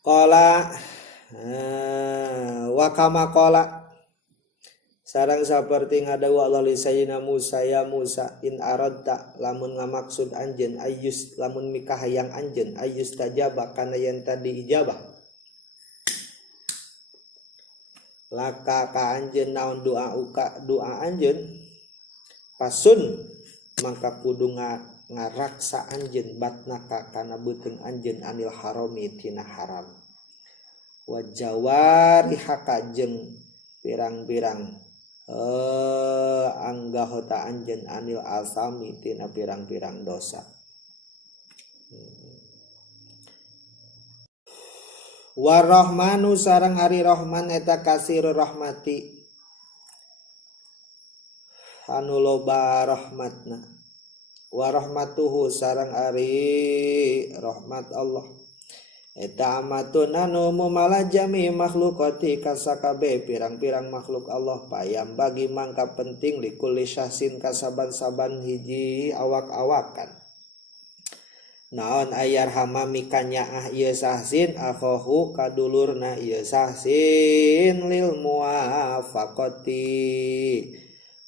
Qala wa kama qala sareng saperti ngadawu Allah li sayyidina Musa ya Musa in aradta lamun ngamaksud anjeun ayyus lamun mikahayang anjeun ayyus tajaba kana yen tadi ijabah laka ka anjeun naon doa anjeun pasun mangka kudu ngaraksa anjeun batnaka kana beuteung anjeun anil harami tina haram wa jawarihaka jeung pirang-pirang anggahota anjeun anil asami tina pirang-pirang dosa. Warahmanu sareng ari Rahman eta kasirur rahmati anu loba rahmatna wa rahmatuhu sareng ari rahmat Allah eta amatun anu mumala jami makhlukati kasakabe pirang-pirang makhluk Allah payam bagi mangka penting likulli syahsin kasaban-saban hiji awak-awakan naon ayar hama mikanya ieu sahsin akhahu kadulurna ieu sahsin lil muwafaqati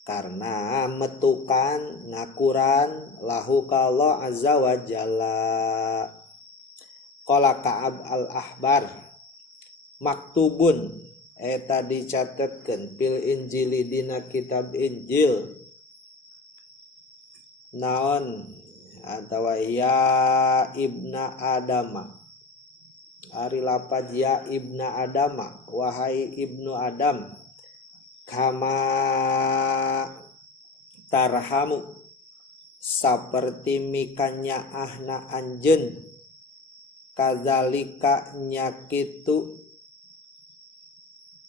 karena metukan ngakuran lahu kala azza wa jalla qala Ka'ab al-Ahbar maktubun eta dicatetkeun fil injili dina kitab Injil naon atawa ya ibna adama ari lapad ya ibna adama wahai ibnu adam kama tarhamu saperti mikanya ahna anjeun kadzalika nyakitu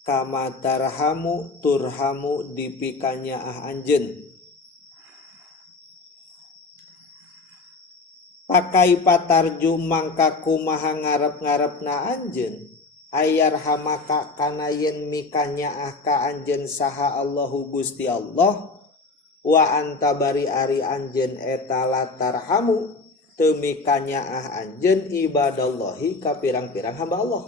kama tarhamu turhamu dipikanya anjeun pakai patarju mangka kumaha ngarep-ngarepna anjeun ayar hamaka kana yen mikanya ka anjeun saha Allahu Gusti Allah wa antabari ari anjeun eta latarhamu teu mikanya anjeun ibadallahi ka pirang-pirang hamba Allah.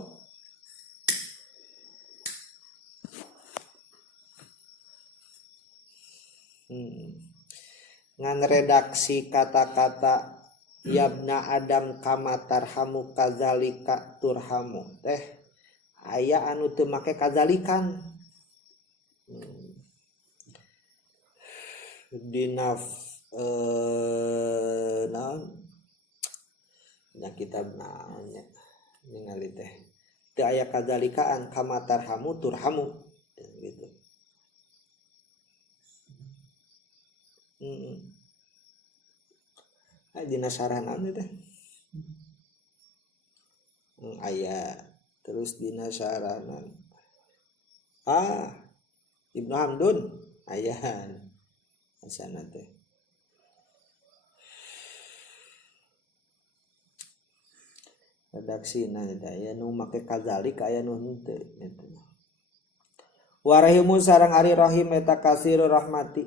Ngan redaksi kata-kata yabna adam kama tarhamu kadzalika turhamu teh aya anu teu make kadzalikan dina naon na kitab naonnya ningali teh teu aya kadzalikaan kama tarhamu turhamu gitu. Dina saranan teh aya terus dina saranan Ibnu Hamdun aya asana teh redaksina aya nu make kadzalik aya nu henteu eta warahimu sareng ari rahim eta kasirur rahmati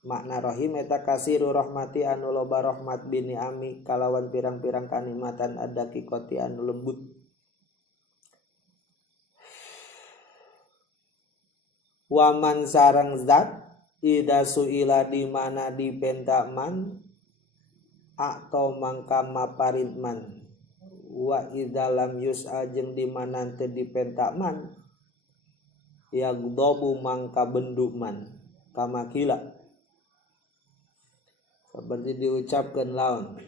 makna rahim eta kasiru rahmati anu loba rahmat bini ami kalawan pirang-pirang kanikmatan ada kikoti anu lembut waman sareng zat ida suila di mana dipenta man atau mangka maparin man wa idalam yus'a jeung di mana teu dipenta man yagdobu mangka benduk man kamakila seperti diucapkan laun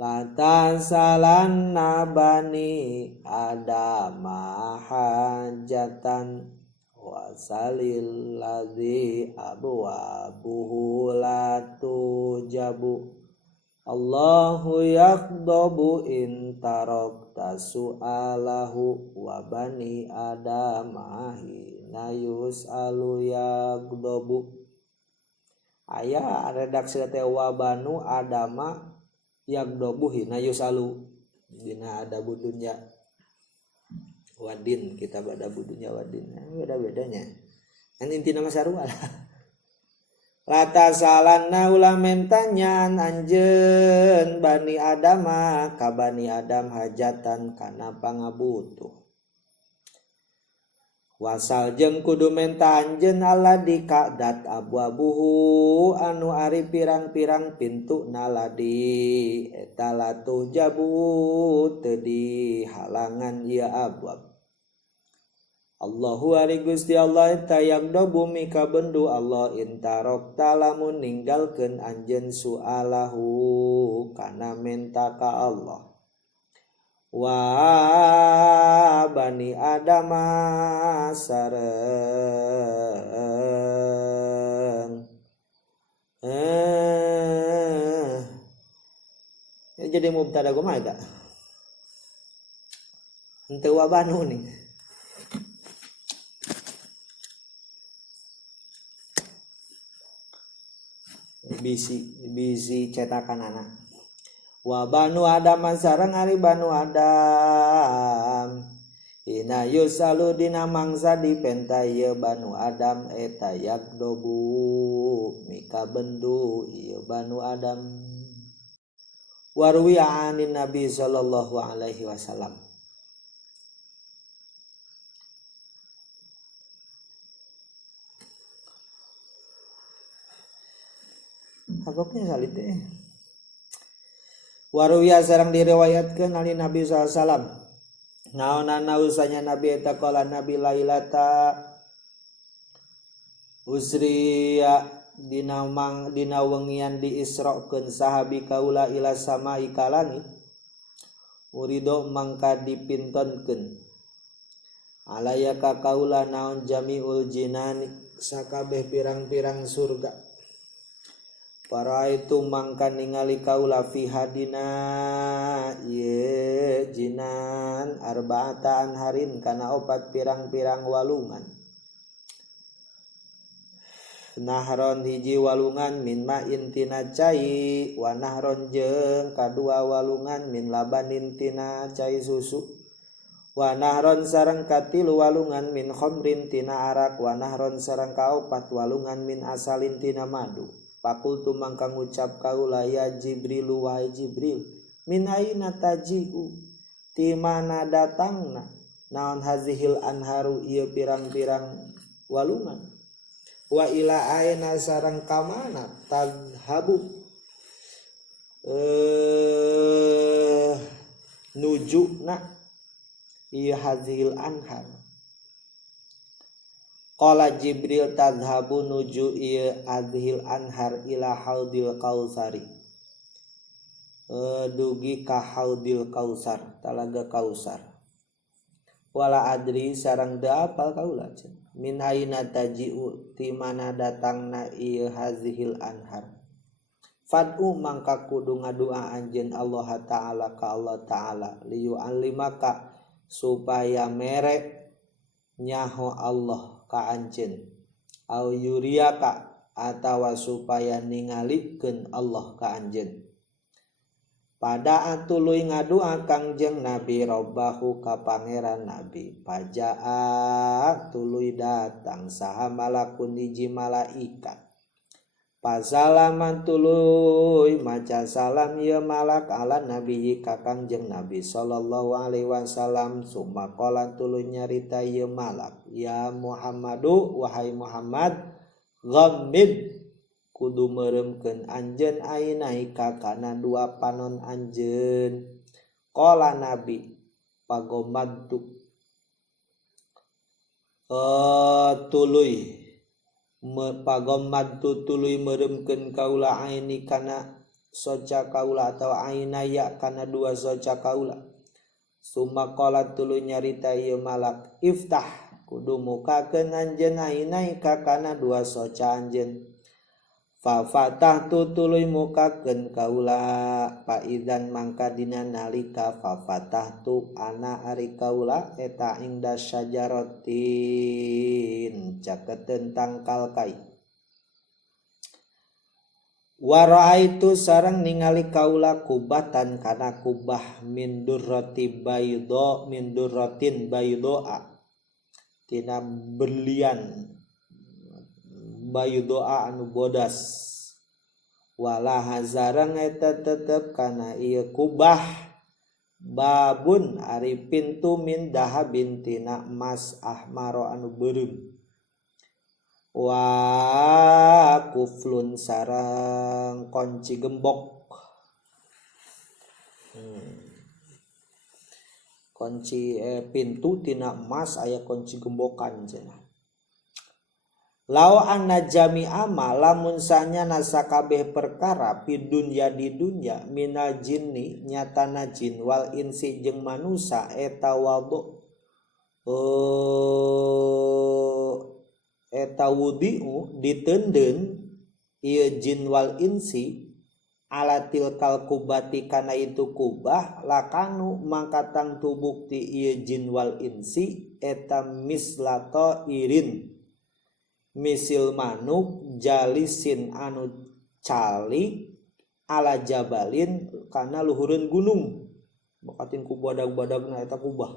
latasalanna bani adama hajatan wasalil ladzi abwabuhu latujabu Allahu yaqdabu in tarakta su'alahu wa bani adama hina yus'alu yaqdabu aya redaksi teh wa banu adama yaqdabu hina yus'alu dina adabu dunya wadin kitab adabu dunya wadin beda-bedanya kan intina mah sarua lah latasalanna ulah mentanyaan anjeun Bani Adama ka Bani Adam hajatan kana pangabutuh. Wasal jeung kudu menta anjeun aladi kadat abu-abuhu anu ari pirang-pirang pintu naladi eta latuh jabut teu dihalangan ieu abwab. Allahu ari Gusti Allah eta yagdo bumi ka bendu Allah intarok talamun ninggalkeun anjeun sualahu kana menta ka Allah. Wa Bani Adam sareng jadi mubtada kumaha eta henteu wa banu nih bisi cetakan anak. Wa Banu Adam sareng ari Banu Adam ina yusalu dina mangsa dipenta ieu Banu Adam eta yakdobu mika bendu ieu Banu Adam. Warwi anin Nabi sallallahu alaihi wasallam agoknya salid teh. Waruya sareng diriwayatkeun ali Nabi sallallahu alaihi wasallam naonana usanya Nabi eta qala Nabi lailata usriya dina wengian diisrokeun sahabi kaula ila samai ka langit urido mangka dipintonkeun alaya ka kaula naon jamiul jinani sakabeh pirang-pirang surga. Para itu mangka ningali kaula fi hadina ye jinan arba'atan harin kana 4 pirang-pirang walungan. Nahron hiji walungan min ma'in tina cai wa nahron jeung kadua walungan min labanin tina cai susu. Wa nahron sareng katilu walungan min khamrin tina arak wa nahron sareng kaopat walungan min asalin tina madu. Pakultu mangka ngucap kaula ya Jibril wahai Jibril min aina taji'u ti mana datangna naon hazihil anharu ieu pirang-pirang walungan wa ila aina sareng ka mana tadhabu nujuna ieu hazihil anhar. Qala Jibril tadhabu nuju ieu adhil anhar ila haudil kausari dugi ka haudil kausar talaga kausar wala adri sareng teu apal kaula min aina taji'u ti mana datangna ieu hazihil anhar. Fad'u mangka kudu ngadua anjeun Allah taala ka Allah taala liyu alimaka supaya mere nyaho Allah ka anjeun au yuriaka atawa supaya ningalikeun Allah ka anjeun. Pada atuluy ngadua Kangjeng Nabi robbahu ka pangeran Nabi pajaa tuluy datang saha malakun hiji malaikat pasalaman tuluy maca salam ya malak ala nabi ka Kangjeng Nabi sallallahu alaihi wasallam summa qala tuluy nyarita ya malak ya Muhammadu wahai Muhammad ghammid kudu meuremkeun anjeun ainaika kana dua panon anjeun. Qala Nabi pagomadtu tuluy pagomadtu tuluy meuremkeun kaula aini kana soca kaula atau ainaya kana dua soca kaula. Summa qala tuluy nyarita ieu malak iftah kudu mukakeun anjeun ainaika kana dua soca anjeun. Fa fatahtu tuluy mukakeun kaula paidan mangka dina nalika fa fatahtu ana ari kaula eta ingda syajaratin caketeun tangkal kai. Wa raaitu sareng ningali kaula kubatan kana kubah min durrati baydo min durratin baydoa tina berlian bayu doa anu bodas wala hazarang eta tetep kana ieu kubah babun ari pintu min dahabin tina emas ahmaro anu beureum wa kuflun sareng kunci gembok kunci pintu tina emas aya kunci gembokan cenah. Lau anna jami'a ma lamun sanyana sakabeh perkara pi dunya di dunya minal jinni nyatana jin wal insi jeung manusa eta wudi'u diteundeun ieu jin wal insi alatil kalkubati kana itu kubah lakanu mangkatang tubukti ieu jin wal insi eta mislato irin misil manuk jalisin anu cali ala jabalin kana luhureun gunung bakatin ku badag-badagna eta kubah.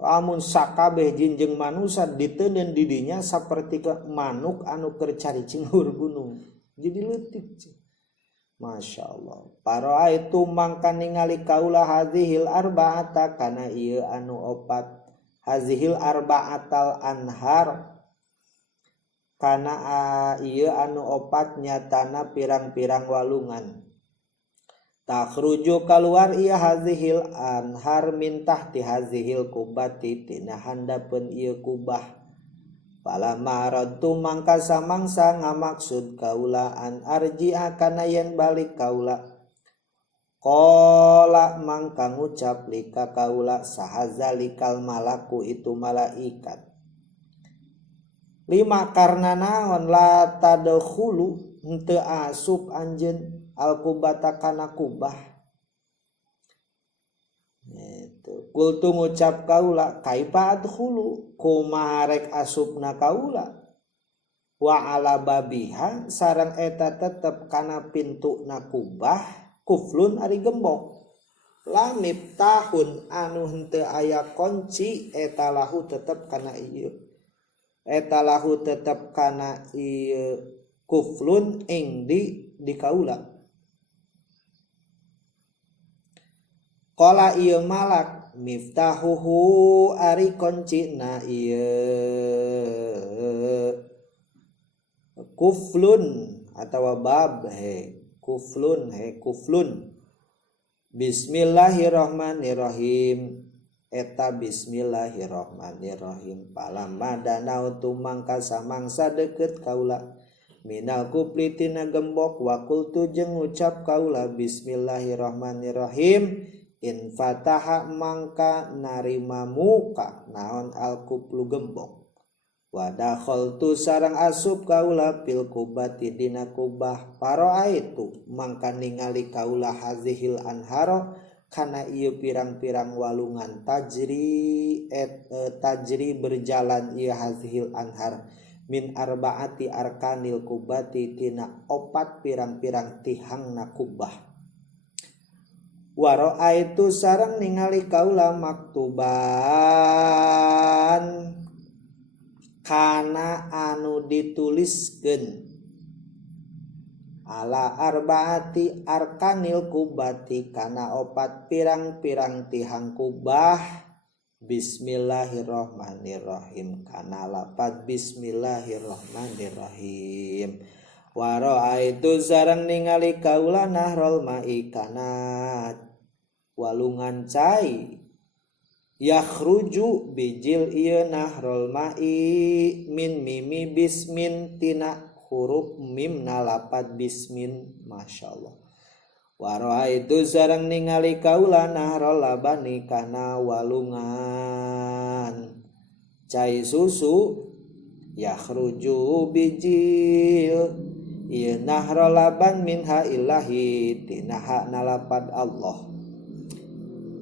Lamun sakabeh jin jeung manusia diteundeun di dinya saperti manuk anu keur caricing luhur gunung jadi leutik. Masya Allah. Para itu mangka ningali kaula hazihil arba'ata kana ieu anu opat hazihil arba'atal anhar kana ieu anu opat nyatana pirang-pirang walungan. Takhruju keluar ia hazihil anhar min tahti hazihil kubati tina handapeun ieu kubah. Pala maradtu mangka samangsa ngamaksud kaula an arji'a kana yen balik kaula. Qala mangka ngucap lika kaula sahazalikal malaku itu malaikat. Lima karena naon la tadkhulu henteu asup anjeun al-kubata kana kubah. Itu kultu ngucap kaula kaifa adkhulu kumaha rek asupna kaula wa ala babiha sareng eta tetep kana pintuna kubah kuflun ari gembok lamip tahun anu henteu aya kunci eta lahu tetep kana ieu kuflun ing di kaula. Qala ieu malak miftahuhu ari kuncina ieu kuflun atawa bab kuflun bismillahirrahmanirrahim eta bismillahirrahmanirrahim palamma danau tumangka samangsa deukeut kaula minal kufli tina gembok wa qultu jeung ngucap kaula bismillahirrahmanirrahim in fataha mangka narima muka naon al kuplu gembok wa dakhaltu sareng asup kaula fil kubati dina kubah para itu mangka ningali kaula hazihil anharo kana ieu pirang-pirang walungan tajri berjalan ieu hazihil anhar min arbaati arkanil kubati tina opat pirang-pirang tihangna kubah. Waro itu sareng ningali kaula maktuban kana anu dituliskeun ala arbaati arkanil kubati kana opat pirang-pirang tihang kubah bismillahirrahmanirrahim kana lafaz bismillahirrahmanirrahim. Waro itu sareng ningali kaula nahrul ma'i kana walungan cai yakhruju bijil ieu nahrul ma'i min mimi bismin tina huruf mim na lafaz bismin. masyaallah. Waro itu sareng ningali kaula nahrul labani kana walungan cai susu yakhruju bijil ieu nahrul laban minha ilahi tina hakna lafaz Allah.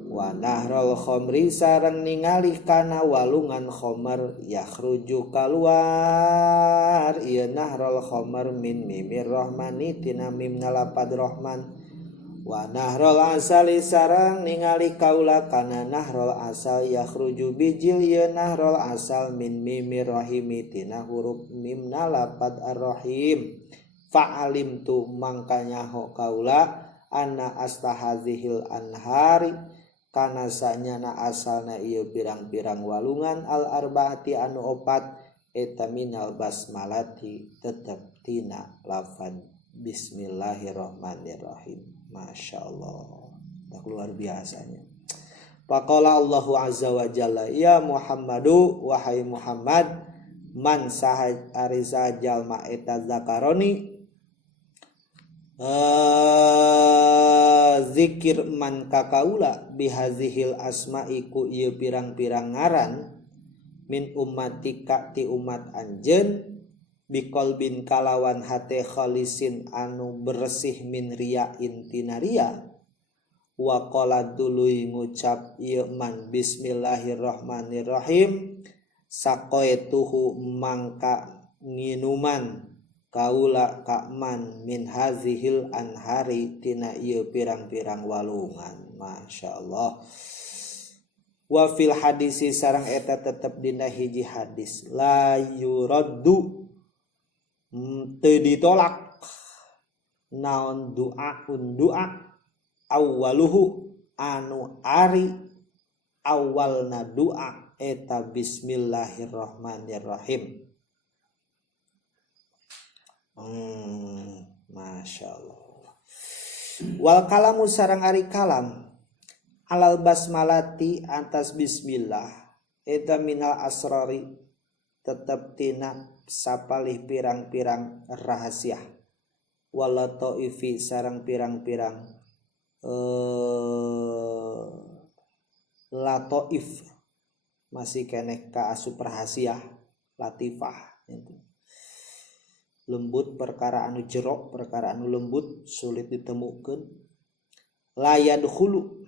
Wa nahrul khamri sareng ningali kana walungan khamar yakhruju kaluar ieu nahrul khamar min mimir rahmani tina mimna lafaz rahman. wa nahrul asali sarang ningali kaula kana nahrul asal yakhruju bijil ya nahrul asal min mimir rahimi tina huruf mimna lapad ar-rahim fa'alim tu mangkanya ho kaula anna astahazihil anhari kana sanyana asalna ieu pirang-pirang walungan al arbaati anu opat eta minal basmalati tetep tina lafaz bismillahirrahmanirrahim. Masya Allah, tak luar biasanya. Faqala Allahu azza wa jalla ya Muhammadu wahai Muhammad man sahaj arisa jalma eta zakaroni zikir man kakaula bihazihil asma'iku ieu pirang-pirang ngaran min ummatika ti umat anjeun biqalbin kalawan hate khalisin anu bersih min riyain tina riya wa qala tuluy ngucap ieu man bismillahirrahmanirrahim saqaituhu mangka nginuman kaula kakman min hazihil anhari tina ieu pirang-pirang walungan. Masya Allah. Wa fil hadisi sarang eta tetep dina hiji hadis la yuraddu teu ditolak naon du'aun du'a awwaluhu anu ari awalna du'a eta bismillahirrahmanirrahim. Masya Allah. Wal kalamu sarang ari kalam alal basmalati atas bismillah eta minal asrari tetep tina sapalih pirang-pirang rahasia wala taifi sarang pirang-pirang lataif masih keneh ka asup rahasia latifah itu lembut perkara anu jero perkara anu lembut sulit ditemukeun la yadkhulu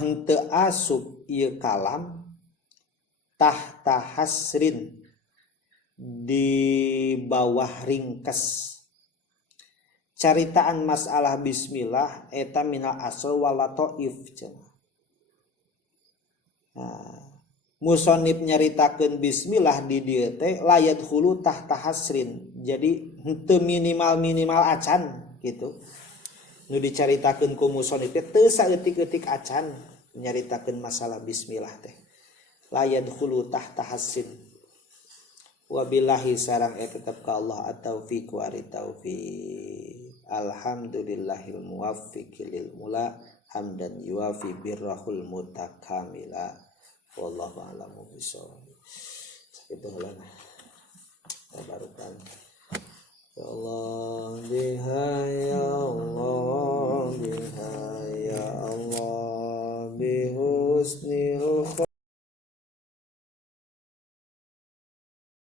henteu asup ieu kalam tahta hasrin di bawah ringkes caritaan masalah bismillah eta minal asl wala taif cenah. Musonib nyaritakeun bismillah di dieu teh layat hulu tahta hasrin jadi henteu minimal acan gitu nu dicaritakeun ku musonib teh saeutik-eutik acan nyaritakeun masalah bismillah teh layat hulu tahta hasrin wabillahi sarang tetep ka Allah at-taufiq wa ritaufiq alhamdulillahil muwaffiqil lil mula hamdan yuwafi birrahul mutakamila wallahu a'lamu bishawab. Itu lah tabarukan.